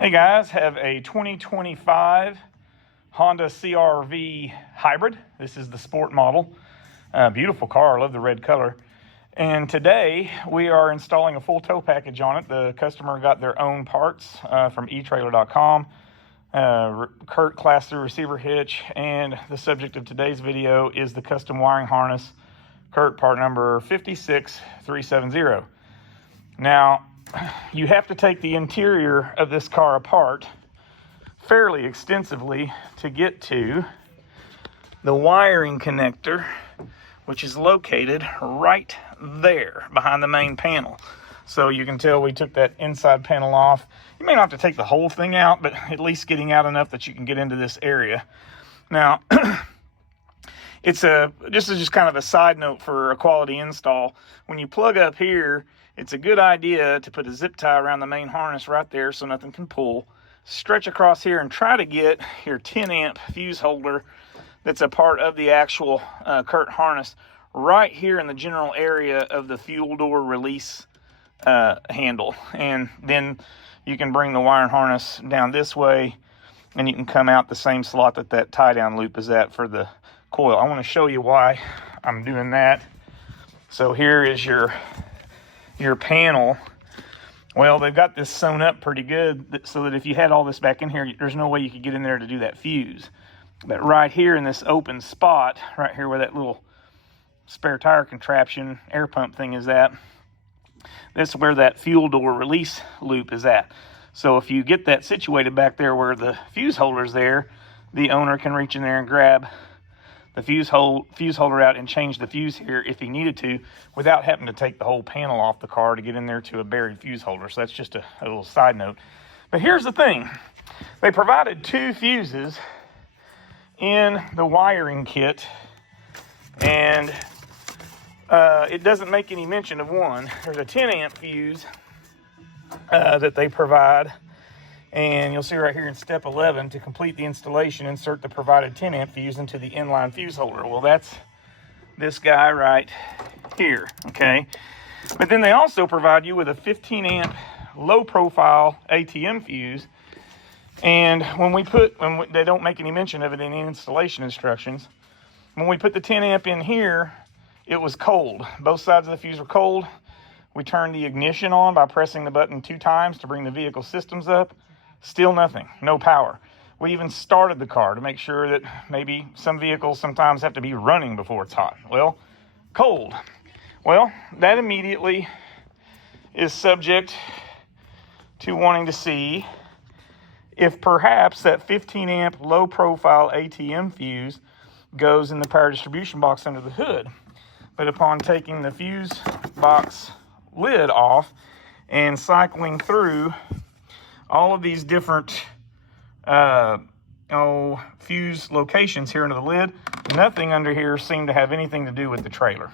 Hey guys, have a 2025 Honda CR-V hybrid. This is the sport model. Beautiful car, I love the red color. And today we are installing a full tow package on it. The customer got their own parts from eTrailer.com. Curt Class 3 receiver hitch, and the subject of today's video is the custom wiring harness, Curt part number 56370. Now, you have to take the interior of this car apart fairly extensively to get to the wiring connector, which is located right there behind the main panel. So you can tell we took that inside panel off. You may not have to take the whole thing out, but at least getting out enough that you can get into this area. Now, this is just kind of a side note for a quality install. When you plug up here, it's a good idea to put a zip tie around the main harness right there so nothing can pull. Stretch across here and try to get your 10 amp fuse holder that's a part of the actual Curt harness right here in the general area of the fuel door release handle. And then you can bring the wiring harness down this way and you can come out the same slot that tie down loop is at for the coil. I want to show you why I'm doing that. So here is your panel. Well, they've got this sewn up pretty good so that if you had all this back in here, there's no way you could get in there to do that fuse. But right here in this open spot, right here where that little spare tire contraption air pump thing is at, this is where that fuel door release loop is at. So if you get that situated back there where the fuse holder's there, the owner can reach in there and grab the fuse holder out and change the fuse here if he needed to without having to take the whole panel off the car to get in there to a buried fuse holder. So that's just a little side note. But here's the thing. They provided 2 fuses in the wiring kit, and it doesn't make any mention of one. There's a 10 amp fuse that they provide. And you'll see right here in step 11, to complete the installation, insert the provided 10 amp fuse into the inline fuse holder. Well, that's this guy right here, okay? But then they also provide you with a 15 amp low profile ATM fuse. And they don't make any mention of it in the installation instructions. When we put the 10 amp in here, it was cold. Both sides of the fuse were cold. We turned the ignition on by pressing the button 2 times to bring the vehicle systems up. Still nothing, no power. We even started the car to make sure that maybe some vehicles sometimes have to be running before it's hot. Well, cold. Well, that immediately is subject to wanting to see if perhaps that 15 amp low profile ATM fuse goes in the power distribution box under the hood. But upon taking the fuse box lid off and cycling through all of these different fuse locations here under the lid, nothing under here seemed to have anything to do with the trailer.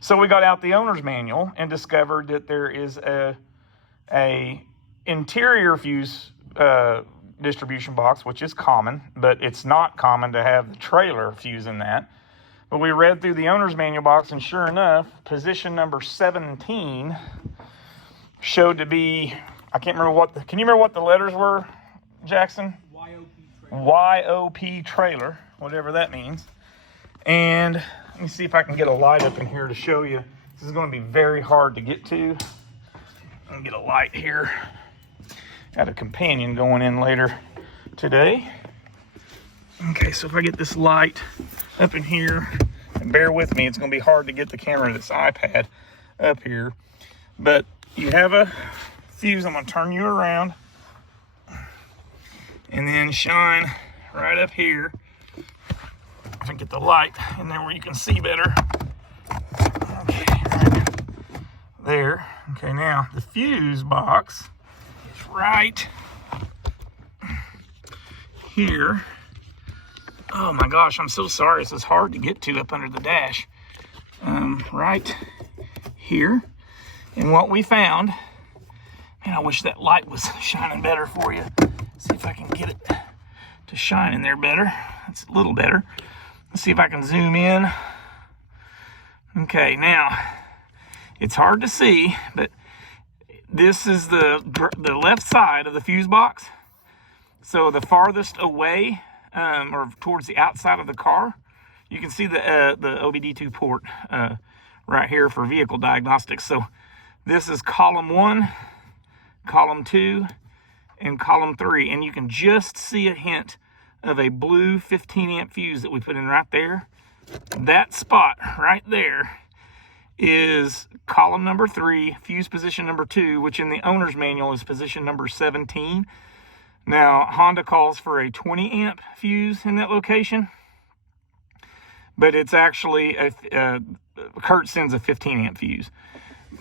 So we got out the owner's manual and discovered that there is a interior fuse distribution box, which is common, but it's not common to have the trailer fuse in that. But we read through the owner's manual box, and sure enough, position number 17 showed to be, I can't remember can you remember what the letters were, Jackson? YOP trailer, whatever that means. And let me see if I can get a light up in here to show you. This is going to be very hard to get to. Let me get a light here. Got a companion going in later today. Okay, so if I get this light up in here, and bear with me, it's going to be hard to get the camera of this iPad up here. But you have a fuse. I'm going to turn you around and then shine right up here. If I get the light in there where you can see better. Okay, right there. Okay, now the fuse box is right here. Oh my gosh, I'm so sorry. This is hard to get to up under the dash. Right here. And what we found, man, I wish that light was shining better for you. See if I can get it to shine in there better. It's a little better. Let's see if I can zoom in. Okay, now, it's hard to see, but this is the left side of the fuse box. So the farthest away, or towards the outside of the car, you can see the OBD2 port right here for vehicle diagnostics. So this is column 1, column 2, and column 3. And you can just see a hint of a blue 15 amp fuse that we put in right there. That spot right there is column number 3, fuse position number 2, which in the owner's manual is position number 17. Now, Honda calls for a 20 amp fuse in that location, but it's actually, Curt sends a 15 amp fuse.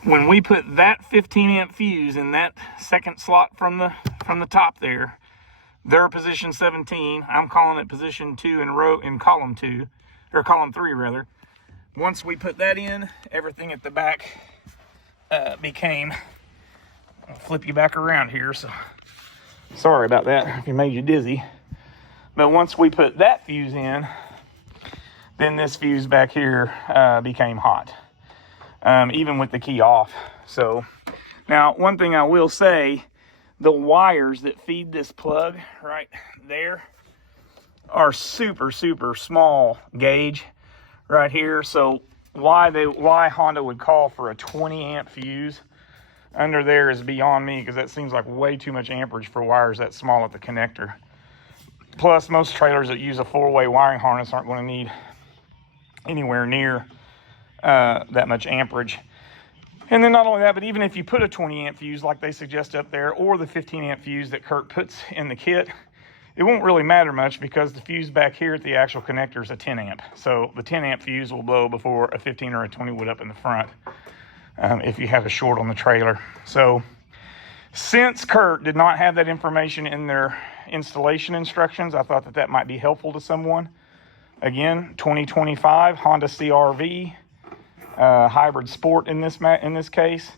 When we put that 15 amp fuse in that second slot from the top there, they're position 17. I'm calling it position 2 in column 2, or column 3 rather. Once we put that in, everything at the back became, I'll flip you back around here, so sorry about that if it made you dizzy. But once we put that fuse in, then this fuse back here became hot, even with the key off. So now, one thing I will say, the wires that feed this plug right there are super, super small gauge right here. So why Honda would call for a 20 amp fuse under there is beyond me, because that seems like way too much amperage for wires that small at the connector. Plus, most trailers that use a 4-way wiring harness aren't going to need anywhere near that much amperage. And then not only that, but even if you put a 20 amp fuse like they suggest up there, or the 15 amp fuse that Curt puts in the kit, it won't really matter much, because the fuse back here at the actual connector is a 10 amp. So the 10 amp fuse will blow before a 15 or a 20 would up in the front if you have a short on the trailer. So since Curt did not have that information in their installation instructions, I thought that might be helpful to someone. Again, 2025 Honda CR-V hybrid sport in this case.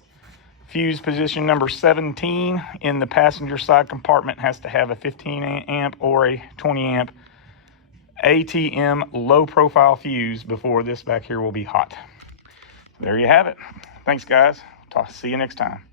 Fuse position number 17 in the passenger side compartment has to have a 15 amp or a 20 amp ATM low profile fuse before this back here will be hot. There you have it. Thanks, guys. See you next time.